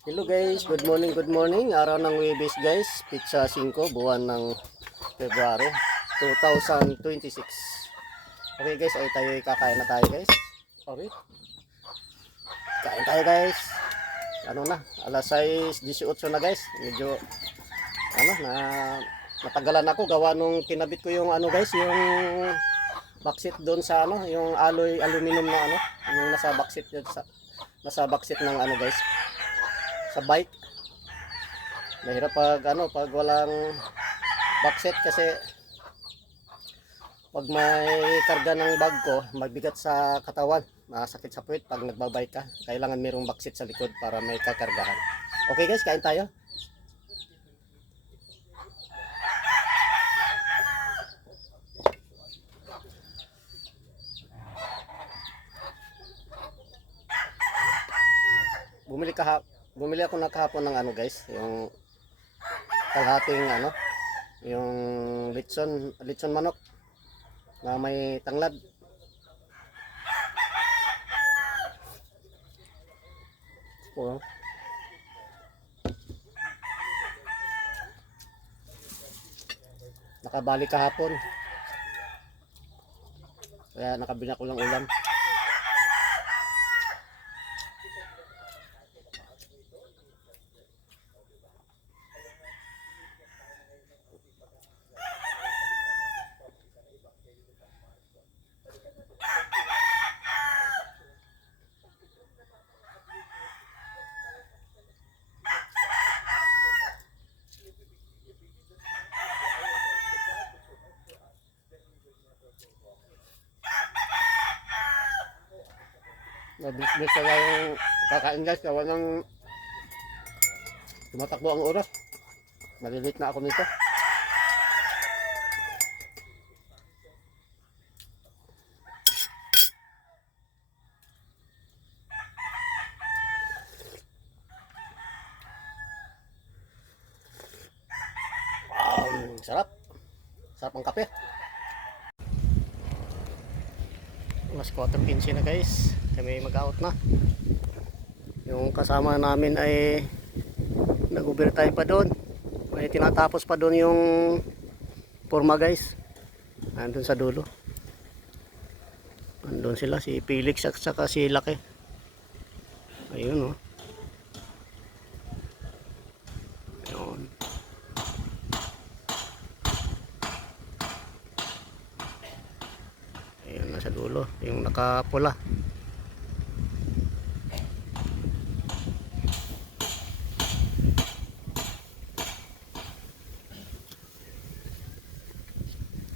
Hello guys, good morning. Araw ng Webes guys, pizza 5, buwan ng February 2026. Okay guys, ay tayo kakain na tayo guys. Okay, kain tayo guys. Ano na, alas 6:18 na guys. Medyo na natagalan ako gawa nung kinabit ko yung guys, yung backseat doon sa yung alloy aluminum na yung nasa backseat nasa backseat ng guys, sa bike. Mahirap pag walang backseat kasi pag may karga ng bag ko, mabigat sa katawan, masakit sa puwit pag nagbabike ka. Kailangan mayroong backseat sa likod para may kakargahan. Okay guys, kain tayo. Bumili ako na kahapon ng guys, yung kalahating yung litson manok na may tanglad. Oh. Nakabali kahapon. Kaya nakabili ako ng ulam. Mabilis kaya yung kakain guys, kawa ng tumatakbo ang oras. Malilate na ako nito. Sarap. Sarap ang kape. Alas 4:15 na guys. Kami mag-out na. Yung kasama namin ay nag-overtime pa doon. May tinatapos pa doon yung forma guys. Andun sa dulo. Andun sila, si Felix at saka si Laki. Ayun oh. Ayun. Ayun nasa dulo, yung nakapula.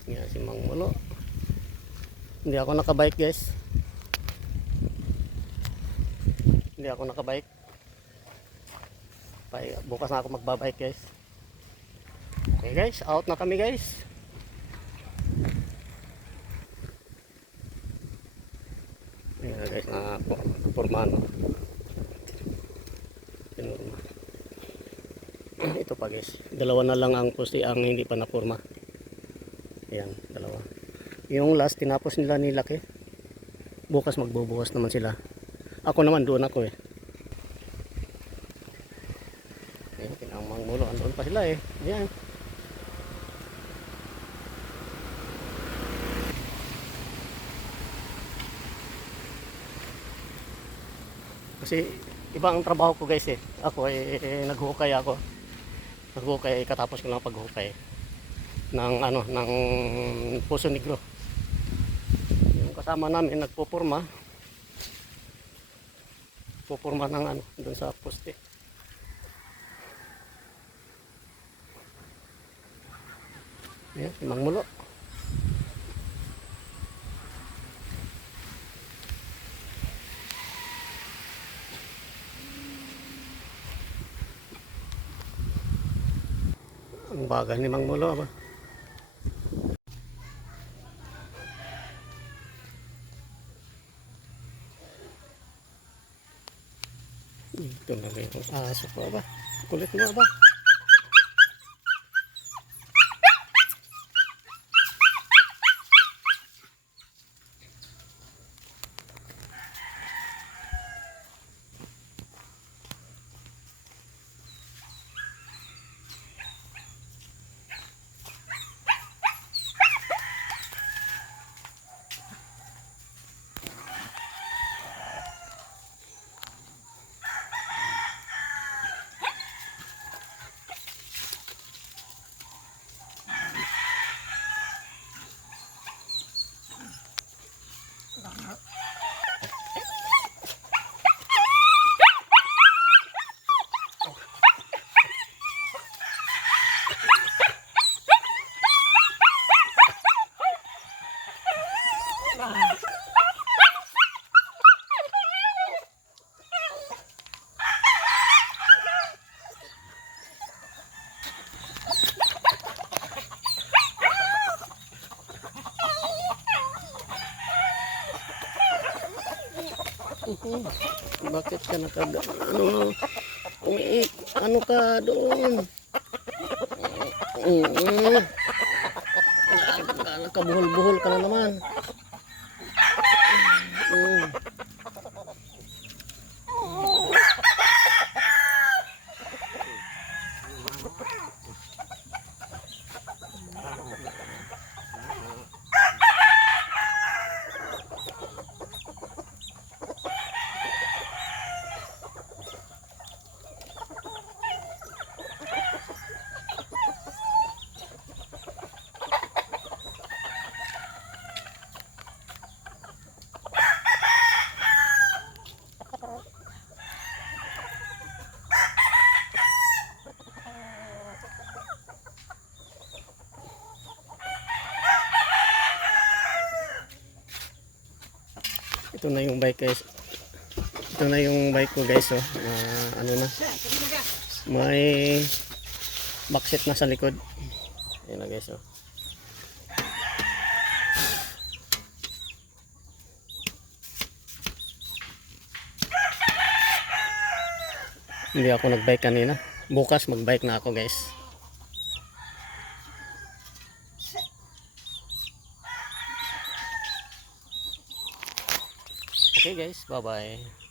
Yan si Mang Mulo. Hindi ako nakabike guys. Hindi ako nakabike. Bukas na ako magbabike guys. Okay guys, out na kami guys. Ayan guys, na pormahan. Ito pa guys, dalawa na lang ang poste ang hindi pa napurma. Ayan, dalawa. Yung last tinapos nila ni Laki. Bukas magbubukas naman sila. Ako naman doon ako eh. Ayan, kinamang mulo, andun pa sila eh. Ayan. Kasi iba ang trabaho ko guys eh. Ako naghukay ako. Naghukay katapos ko lang paghukay ng ng Puso Negro. Yung kasama namin nagpupurma. Pupurma ng doon sa poste. Ayan, si Mang Mulo. Ang bagal ni Mang Mulo ba? Ito na rin yung aso pa ba? Kulit mo ba? Hmm, bakit ka ano ka doon? Nakabuhol-buhol ka na naman. Mm. Ito na yung bike guys. Ito na yung bike ko guys, oh. Ano na. May backseat na sa likod. Ayun na guys, oh. Hindi ako nagbike kanina. Bukas magbike na ako guys. Okay guys, bye bye.